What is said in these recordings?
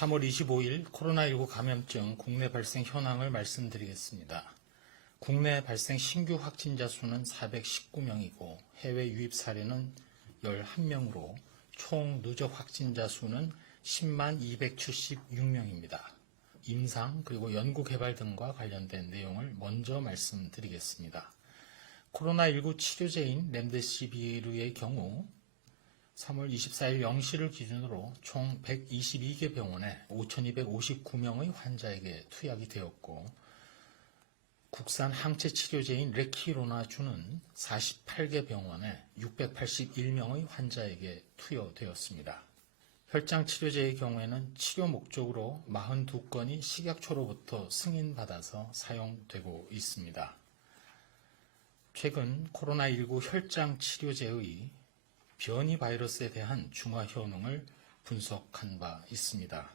(3월 25일) 코로나19 감염증 국내 발생 현황을 말씀드리겠습니다. 국내 발생 신규 확진자 수는 419명이고 해외 유입 사례는 11명으로 총 누적 확진자 수는 10만 276명입니다. 임상 그리고 연구 개발 등과 관련된 내용을 먼저 말씀드리겠습니다. 코로나19 치료제인 렘데시비르의 경우 3월 24일 0시를 기준으로 총 122개 병원에 5,259명의 환자에게 투약이 되었고 국산 항체 치료제인 레키로나주는 48개 병원에 681명의 환자에게 투여되었습니다. 혈장 치료제의 경우에는 치료 목적으로 42건이 식약처로부터 승인받아서 사용되고 있습니다. 최근 코로나19 혈장 치료제의 변이 바이러스에 대한 중화 효능을 분석한 바 있습니다.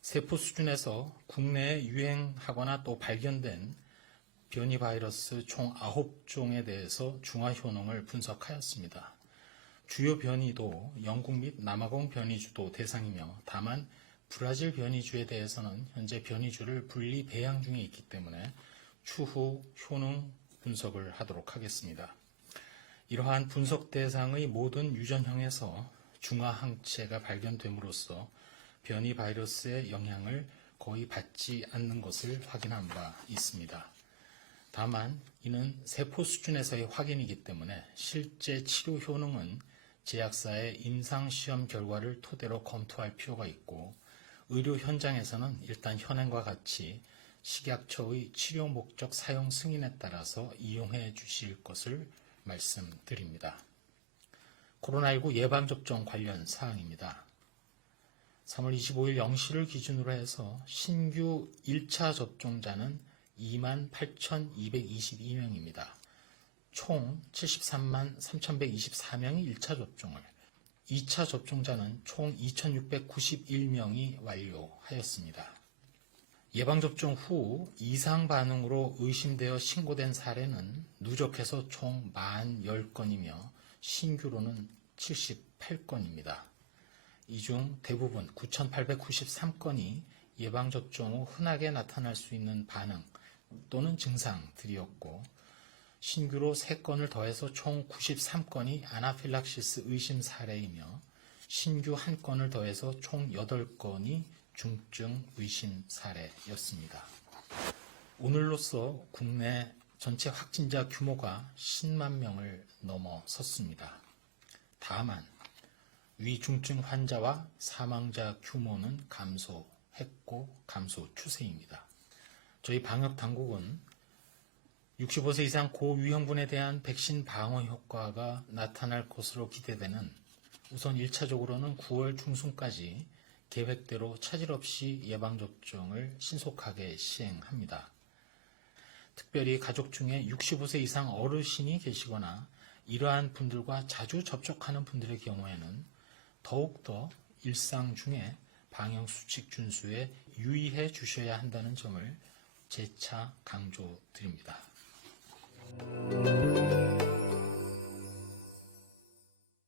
세포 수준에서 국내에 유행하거나 또 발견된 변이 바이러스 총 9종에 대해서 중화 효능을 분석하였습니다. 주요 변이도 영국 및 남아공 변이주도 대상이며 다만 브라질 변이주에 대해서는 현재 변이주를 분리 배양 중에 있기 때문에 추후 효능 분석을 하도록 하겠습니다. 이러한 분석 대상의 모든 유전형에서 중화 항체가 발견됨으로써 변이 바이러스의 영향을 거의 받지 않는 것을 확인한 바 있습니다. 다만 이는 세포 수준에서의 확인이기 때문에 실제 치료 효능은 제약사의 임상시험 결과를 토대로 검토할 필요가 있고 의료 현장에서는 일단 현행과 같이 식약처의 치료 목적 사용 승인에 따라서 이용해 주실 것을 말씀드립니다. 코로나19 예방접종 관련 사항입니다. 3월 25일 0시를 기준으로 해서 신규 1차 접종자는 28,222명입니다. 총 73만 3,124명이 1차 접종을, 2차 접종자는 총 2,691명이 완료하였습니다. 예방접종 후 이상 반응으로 의심되어 신고된 사례는 누적해서 총 40,10건이며 신규로는 78건입니다. 이 중 대부분 9,893건이 예방접종 후 흔하게 나타날 수 있는 반응 또는 증상들이었고 신규로 3건을 더해서 총 93건이 아나필락시스 의심 사례이며 신규 1건을 더해서 총 8건이 중증 의심 사례였습니다. 오늘로써 국내 전체 확진자 규모가 10만 명을 넘어섰습니다. 다만 위중증 환자와 사망자 규모는 감소했고 감소 추세입니다. 저희 방역 당국은 65세 이상 고위험군에 대한 백신 방어 효과가 나타날 것으로 기대되는 우선 1차적으로는 9월 중순까지 계획대로 차질 없이 예방접종을 신속하게 시행합니다. 특별히 가족 중에 65세 이상 어르신이 계시거나 이러한 분들과 자주 접촉하는 분들의 경우에는 더욱더 일상 중에 방역 수칙 준수에 유의해 주셔야 한다는 점을 재차 강조드립니다.